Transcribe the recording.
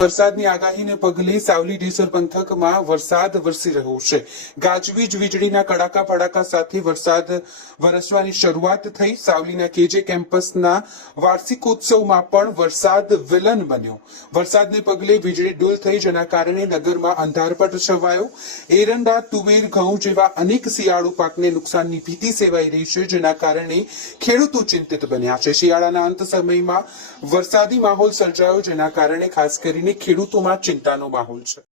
વરસાદની આગાહીને પગલે સાવલી ડેસર પંથકમાં વરસાદ વરસી રહ્યો છે। ગાજવીજ વીજળીના કડાકા ફડાકા સાથે વરસાદ વરસવાની શરૂઆત થઈ। સાવલીના કેજે કેમ્પસના વાર્ષિકોત્સવમાં પણ વરસાદ વિલન બન્યો। વરસાદને પગલે વીજળી ડૂલ થઈ, જેના કારણે નગરમાં અંધારપટ છવાયો। એરંડા, તુવેર, ઘઉં જેવા અનેક શિયાળુ પાકને નુકસાનની ભીતિ સેવાઈ રહી છે, જેના કારણે ખેડૂતો ચિંતિત બન્યા છે। શિયાળાના અંત સમયમાં વરસાદી માહોલ સર્જાયો, જેના કારણે ખાસ કરીને ખેડૂતોમાં ચિંતાનો માહોલ છે।